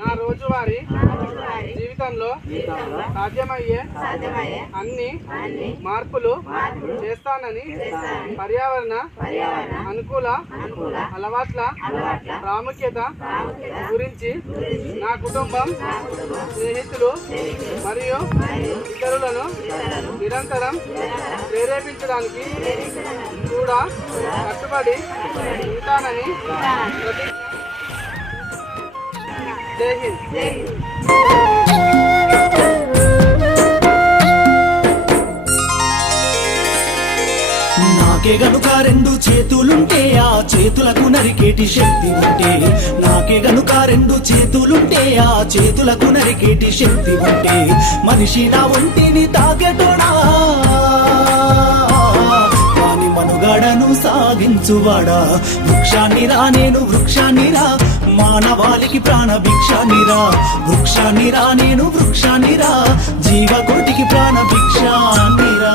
నా రోజువారీ జీవితంలో సాధ్యమయ్యే అన్ని మార్పులు చేస్తానని పర్యావరణ అనుకూల అలవాట్ల ప్రాముఖ్యత గురించి నా కుటుంబం, స్నేహితులు మరియు ఇతరులను నిరంతరం ప్రేరేపించడానికి కూడా కట్టుబడి ఉంటానని జై హింద్. నాకే గనుక రెండు చేతులుంటే ఆ చేతులకు నరికేటి శక్తి ఉంటే, నాకే గనుక రెండు చేతులుంటే ఆ చేతులకు నరికేటి శక్తి ఉంటే, మనిషి నా ఒంటిని తాకెటోడా వాని మనుగడను సాగించువాడా. వృక్షాన్నిరా నేను వృక్షాన్నిరా, మానవాళికి ప్రాణ భిక్షాన్నిరా. వృక్షాన్నిరా నేను వృక్షాన్నిరా, జీవకోటికి ప్రాణ భిక్షాన్నిరా.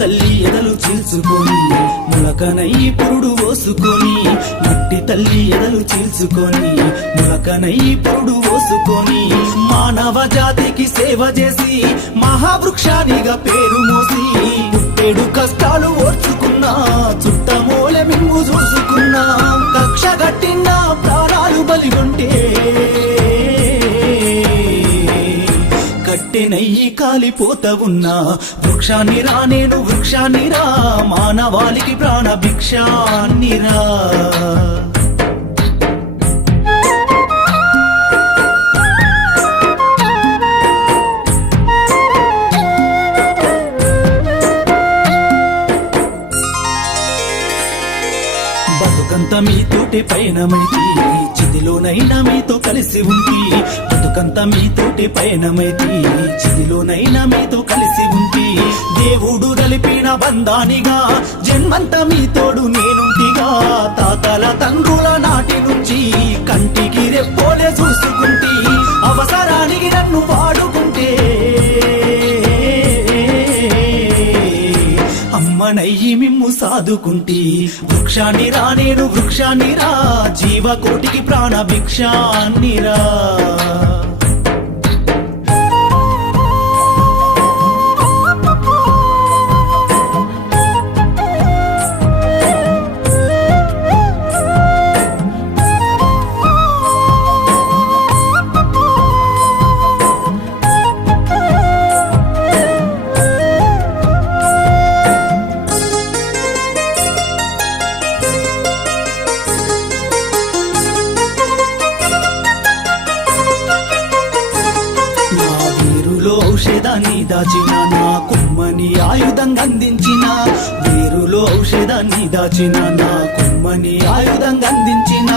తల్లి ఎదలు చీల్చుకొని ములకనై పురుడు ఓసుకొని, మట్టి తల్లి ఎదలు చీల్చుకొని ములకనై పురుడు ఓసుకొని, మానవ జాతికి సేవ చేసి మహావృక్షానిగా పేరు మోసి, పుట్టేడు కష్టాలు ఓర్చుకున్నా చుట్టమూలె మిమ్ము చూసుకున్నా, కక్ష గట్టిన ప్రాణాలు బలిగొంటే కట్టెనయ్యి కాలిపోత ఉన్నా. వృక్షాన్నిరా నేను వృక్షాన్నిరా, మానవాళికి ప్రాణ భిక్షాన్నిరా. బతుకంత మీతోటి పయనమైతి, చిదిలోనైనా మీతో కలిసి ఉంటి. బతుకంత మీతోటి పయనమైతి, చిదిలోనైనా మీతో కలిసి ఉంటి. దేవుడు కలిపిన బంధానిగా జన్మంత మీతోడు నేనుంటిగా. తాతల తండ్రుల నాటి నుంచి కంటికి రెప్పోలే చూసుకుంటి, అవసరానికి నన్ను వాడుకుంటే అమ్మనయ్యి మిమ్ము సాదుకుంటి. వృక్షాన్నిరా నేను వృక్షాన్నిరా, జీవకోటికి ప్రాణ భిక్షాన్నిరా. ఔషధాన్ని దాచిన నా కుమ్మని ఆయుధంగా అందించిన, వేరులో ఔషధాన్ని దాచిన నా కుమ్మని ఆయుధంగా అందించిన,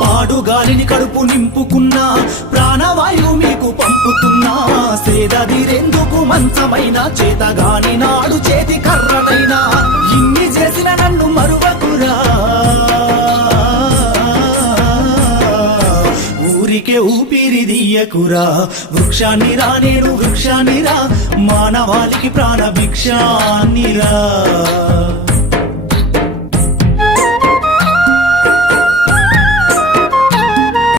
పాడుగాలిని కడుపు నింపుకున్న ప్రాణవాయువు మీకు పంపుతున్నా. సేదదీరెందుకు మంచమైన చేతగాని నాడు చేతి కర్రనైనా, ఇన్ని చేసిన నన్ను మరువకురా. ఊరికే ఊపిరిదియ్యకురా. వృక్షాన్నిరా నేను వృక్షాన్నిరా, మానవాళికి ప్రాణ భిక్షాన్నిరా.